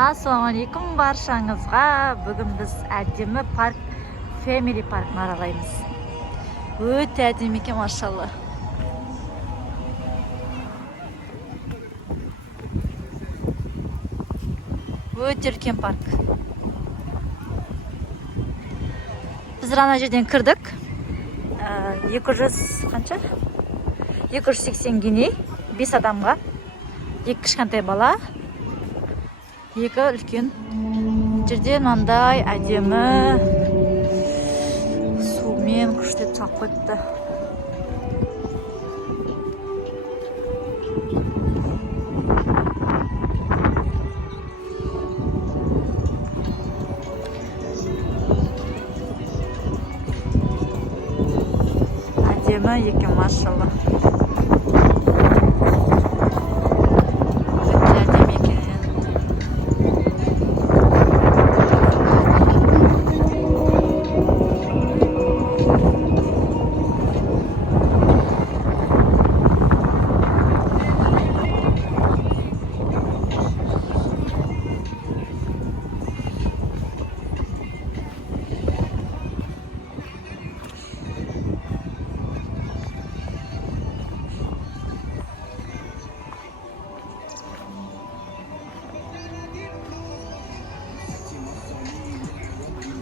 Ассалаумалейкум баршаңызға. Бүгін біз әдемі парк, Family паркын аралаймыз. Өте әдемі екен, машалла. Өте үлкен парк. Біз ана жерден кірдік. 280 гиней 5 адамға. 2 кішкентай бала, 2 үлкен. Жерден мынандай әдемі сумен күштеп салып қойыпты. Әдемі екен, машалла.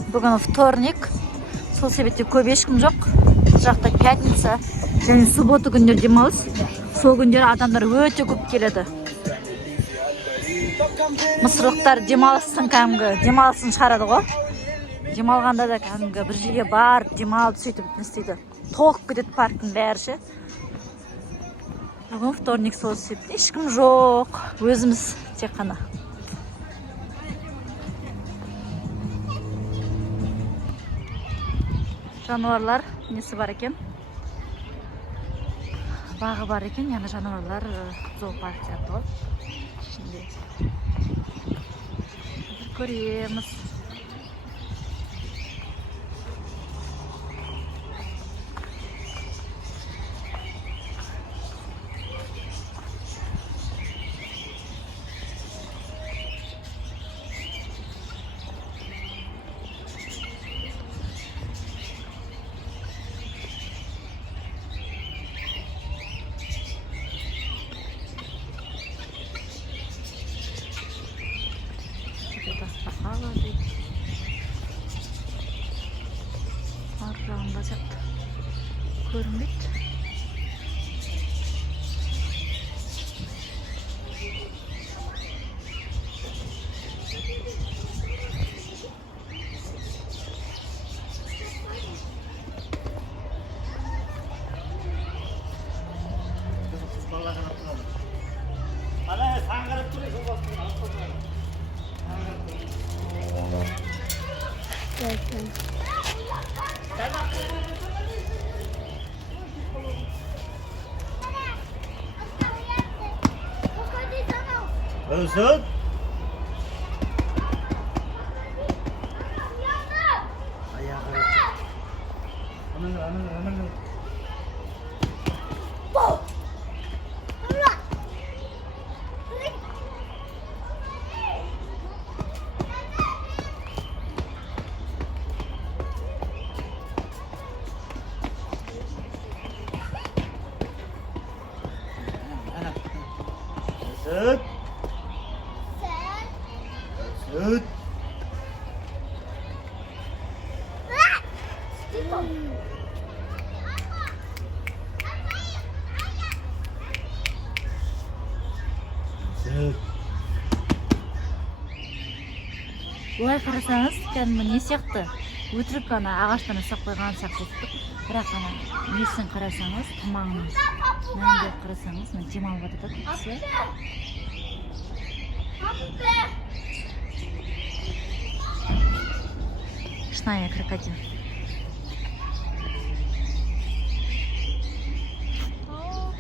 Бүгін вторник, сол себепте көп ешкім жоқ. Бұл жақта пятница және суббота күндер демалыс. Сол күндер адамдар өте көп келеді. Мысырлықтар демалысын шығарады ғой. Демалғанда да кәдімгі бір жерге бар, демалып сөйтіп істейді. Толып кетеді парктың бәрі ше. Бүгін вторник, сол себепте ешкім жоқ. Өзіміз тек қана. Жануарлар несі бар екен? Бағы бар екен, яғни жануарлар зоопарк сияқты ғой. Ішінде көреміз. Ар жағында сияқты көрінбейді. Özür. Ayağa kalk. Anıl. Özür. Good. Олай қарасаңыз, кәдімгі не сияқты? Өтірік ана ағаштан жасап қойған сияқты. Бірақ ана несін қарасаңыз, тамағын мәңгі қарасаңыз, демалып жатады кісі. Шынайы крокодил.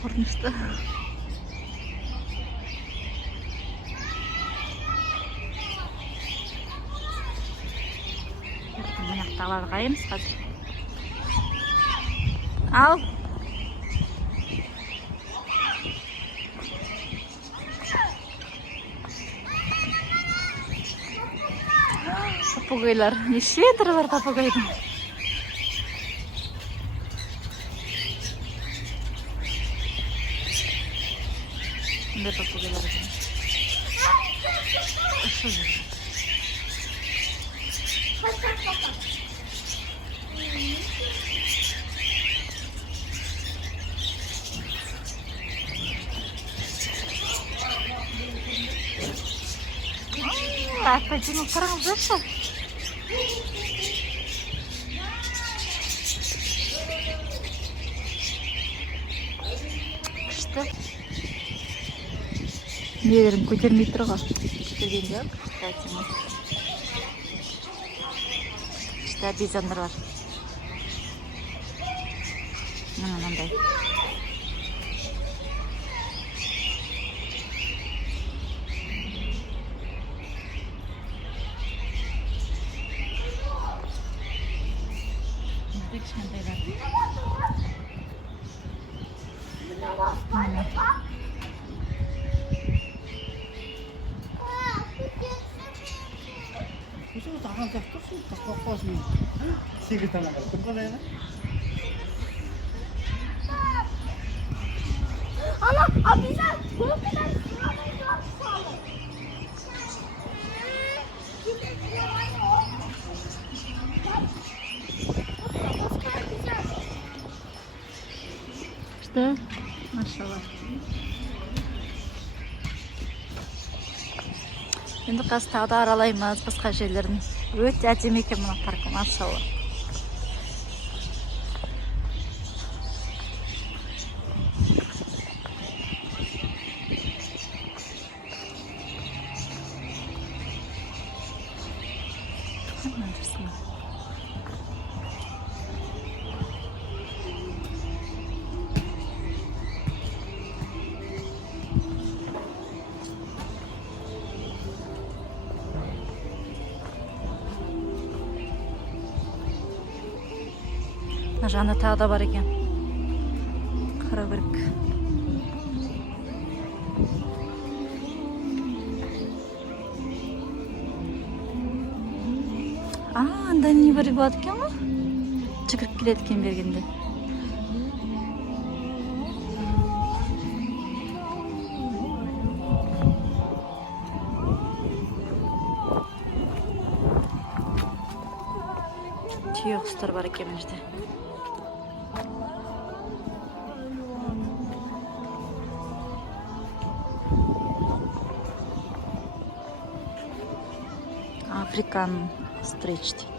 Қорқынышты. Монақтағылар қайымыз қазір. Ал. Попугайлар. Неше түрі бар попугайдың? Мындай попугайлар екен. Апельсин қараңыздаршы. Күшті. Нелерін көтермей тұр ғой. Көтерген жоқ. Күшті бизондар бар. Мынандай. Кішкентайлар. Күшті, машалла. Енді қазір тағы да аралаймыз басқа жерлерін. Өте әдемі екен мына парк, машалла. Мына жағында тағы да бар екен. Қарау керек. Анда не бар болады екен ғой? Жүгіріп келеді екен бергенде. Түйе құстар бар екен мына жерде. Африкан стрич дейді.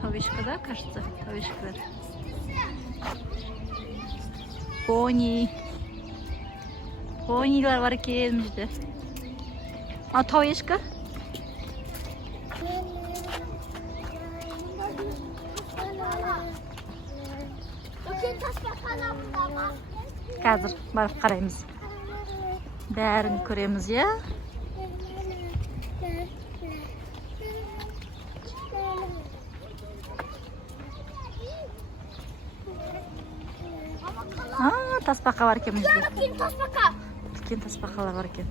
Повишка, да, кажется? Повишка, да. Пони. Понилар бар екен бізде. А тауешка? Қазір барып қараймыз. Бәрін көреміз, я? Тасбақа бар екен бізде. Үлкен тасбақалар бар екен.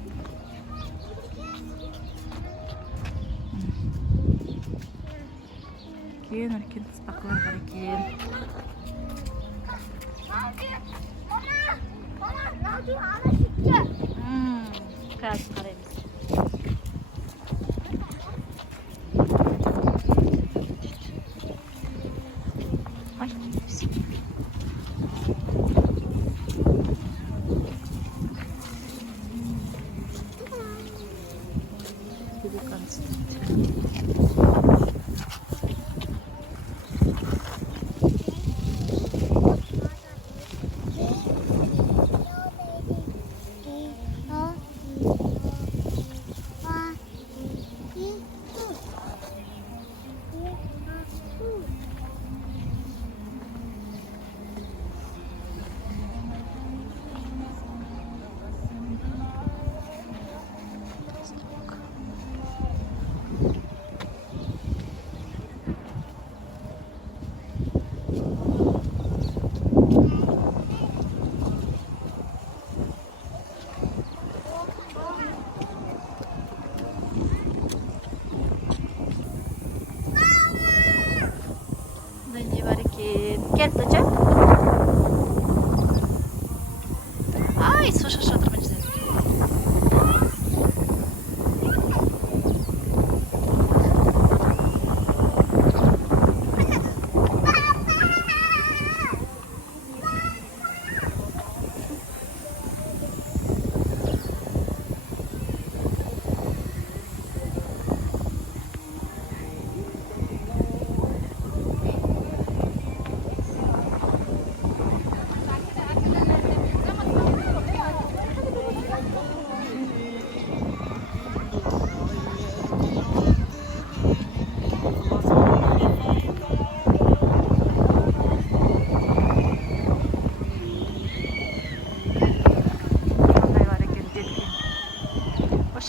Үлкен тасбақалар бар екен. Қазір қараймыз. Ай, Келді, ай, су шашып жатыр мына жерде.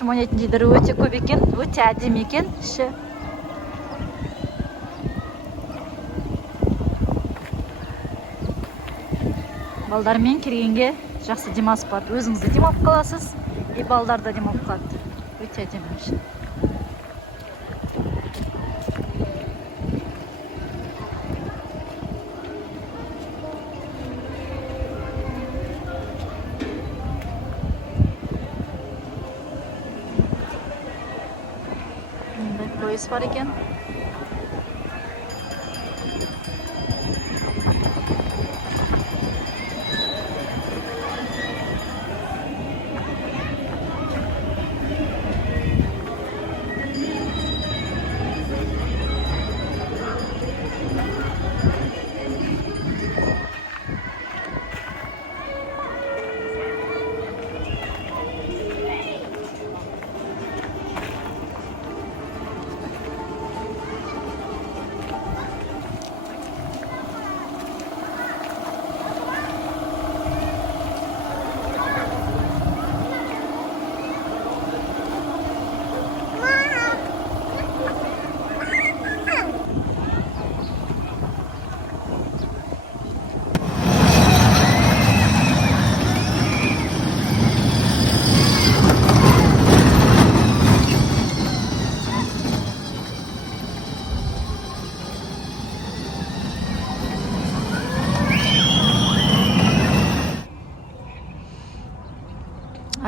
Ойнайтын жерлері өте көп екен, өте әдемі екен іші. Балдармен келгенге жақсы демалыс болады. Өзіңіз де демалып қаласыз, балдар да демалып қалады. Өте әдемі іші. Polis var ekan.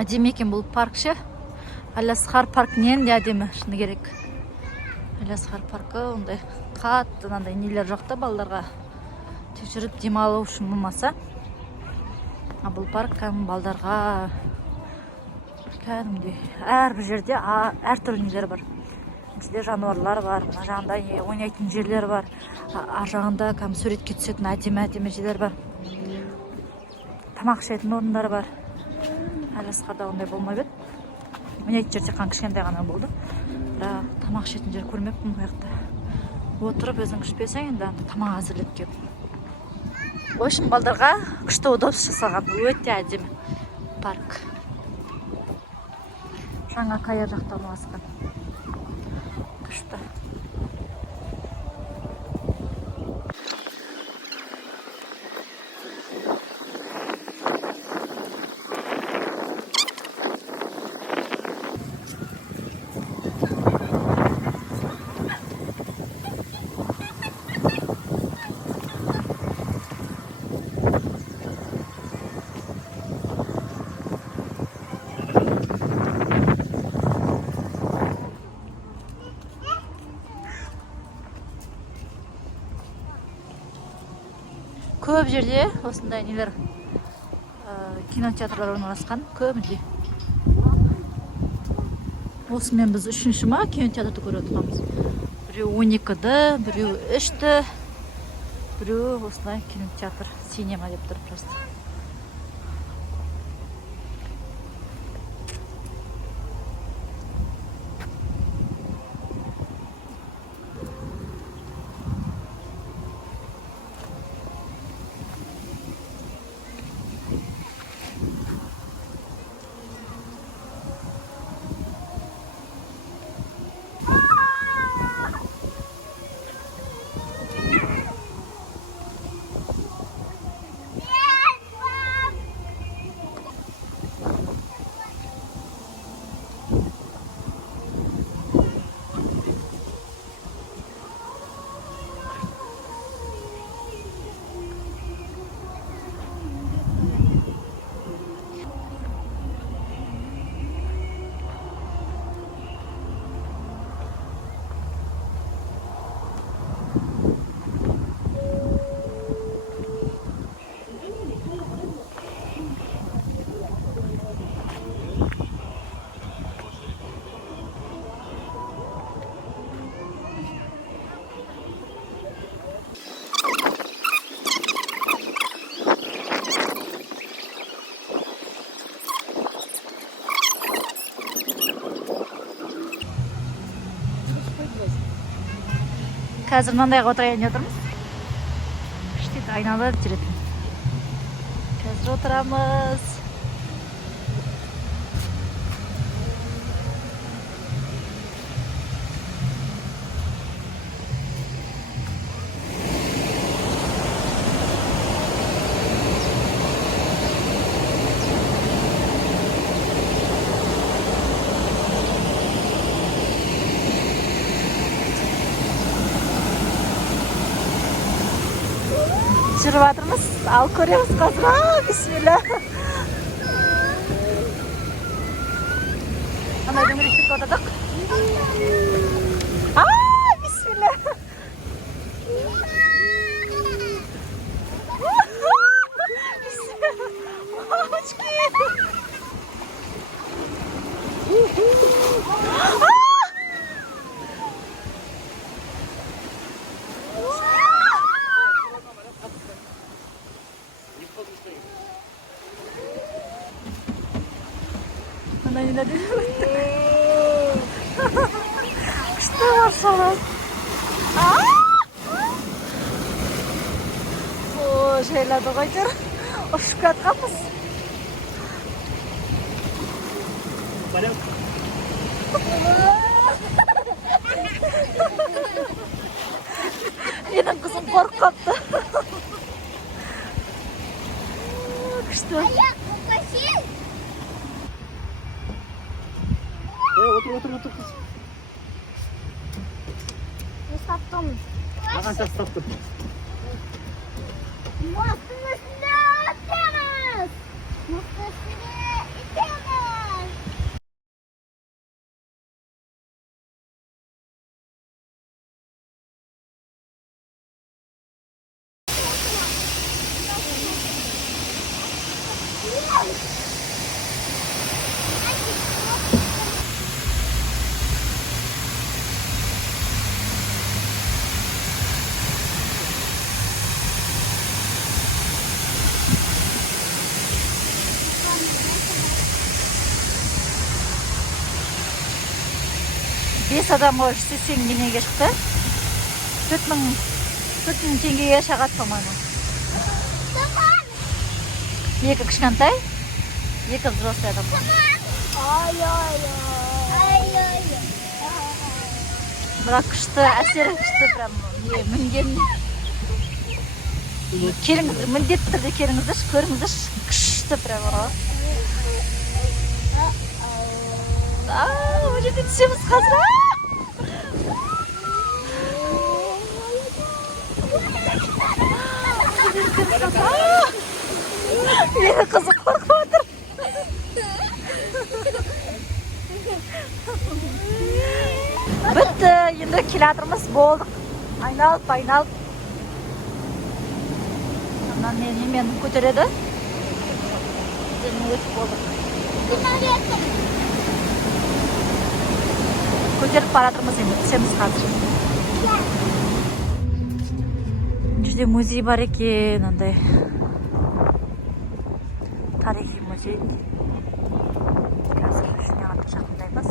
Әдемі екен бұл парк ше. Әл-Асқар паркінен де әдемі, шыны керек. Әл-Асқар паркі ондай қатты мынандай нелер жоқ та балаларға жүріп демалу үшін болмаса. Бұл парк кәдімгі балдарға кәдімгідей әрбір жерде әртүрлі нелер бар. Бізде жануарлар бар, мына жағында ойнайтын жерлер бар, ар жағында кәдімгі суретке түсетін әдемі жерлер бар. Тамақ ішетін орындар бар. Әл-Асқарда ондай болмай еді. Ойнайтын жер тек қана кішкентай ғана болды. Бірақ тамақ ішетін жер көрмеппін бұл жақта. Отырып өзің ішпесең, енді тамақ әзірлеп кеп. Ойшын балдарға күшті удобство жасалған. Өте әдемі парк. Жаңа қая жақта орналасқан. Күшті. Көп жерде осындай нелер кинотеатрлар орналасқан, көбінде. Осымен біз үшінші ма кинотеатрды көріп отырмыз. Біреу 12-ді, біреу 3-ті, біреу осындай кинотеатр, синема деп тұр просто. Қазір мынандайға отырайын деп отырмыз. Күшті айналып жүретін. Қазір отырамыз. Жүріп жатырмыз, ал көреміз қазір. Бисмилля. Андай дөңгелекке отырдық. Бисмилля. Мамочки. Она не Что маршала? О, жайлады ғой жүр. Ұшып жатқанбыз. Менің қызым қорқып қалыпты. Күшті. Otur kız. Sattım. Ağaçta sattım. Mostun üstüne atıyoruz. Mostun üstüne itiyoruz. Бес адамға 380 теңгеге шықты. 4.000 теңгеге шағады, по-моему. Екі кішкентай, екі взрослый адам бар. Бірақ күшті, әсері күшті, прям мінген. Келіңіздер, міндетті түрде келіңіздер, көріңіздер, күшті прям. Бұл жерде түсеміз қазір. Мені қызы қорқып отыр. Бітті, енді келе жатырмыз, болдық. Айналып. Анан немен көтереді. Өтіп болдық. Көтеріп баратырмыз, енді түсеміз қазір. Жерде музей бар екен, андай тарихи музей. Қазір ішіне аты жақындаймыз.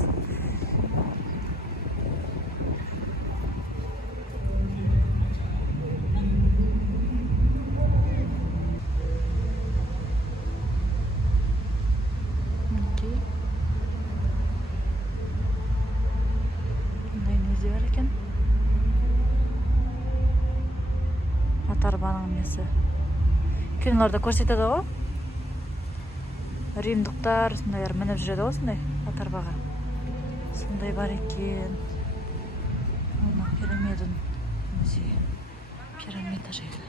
Атарбаның несі. Киноларда көрсетеді ғой. Римдықтар сондайлар мініп жүреді ғой, сондай атарбаға. Сондай бар екен. Ана пирамиданың музейі. Пирамида жайлы.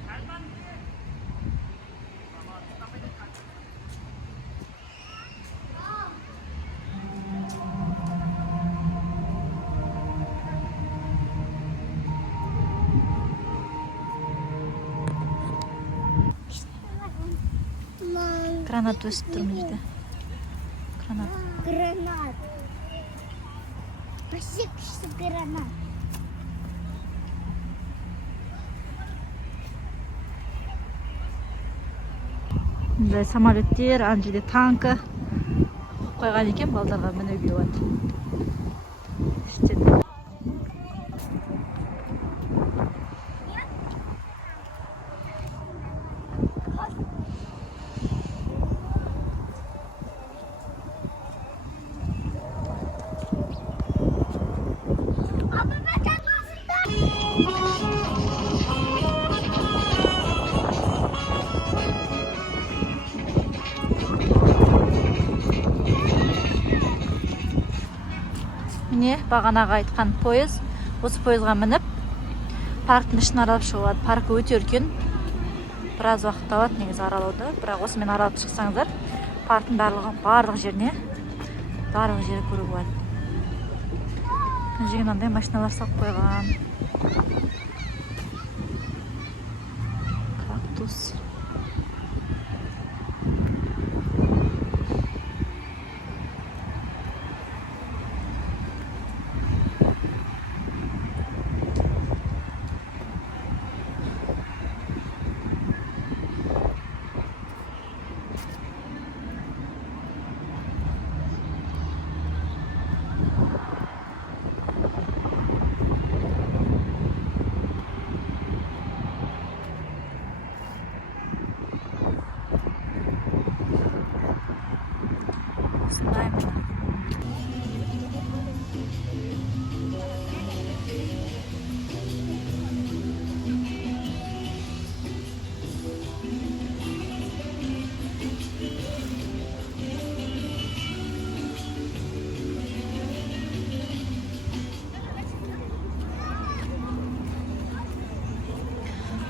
Granat өсіп тұр мына жерде. Гранат. Вообще күшті гранат. Мындай самолеттер, ана жерде танкі қойған екен, балдарға мінуге болады. жеріне бағанағы айтқан пойыз. Осы пойызға мініп, парктың ішін аралап шығылады. Парк өте үлкен. Біраз уақыт алады негізі аралауды. Бірақ осымен аралап шықсаңыздар, парктың барлық жеріне барлық жері көруге болады. Жерге мынандай машиналар салып қойған. Кактус.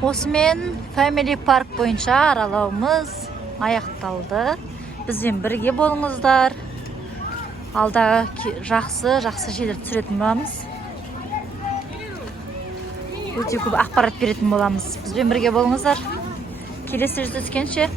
Осымен Family Park бойынша аралауымыз аяқталды. Бізбен бірге болыңыздар. Алда жақсы жерлер түсіретін боламыз. Өте көп ақпарат беретін боламыз. Бізбен бірге болыңыздар. Келесі жүздескенше.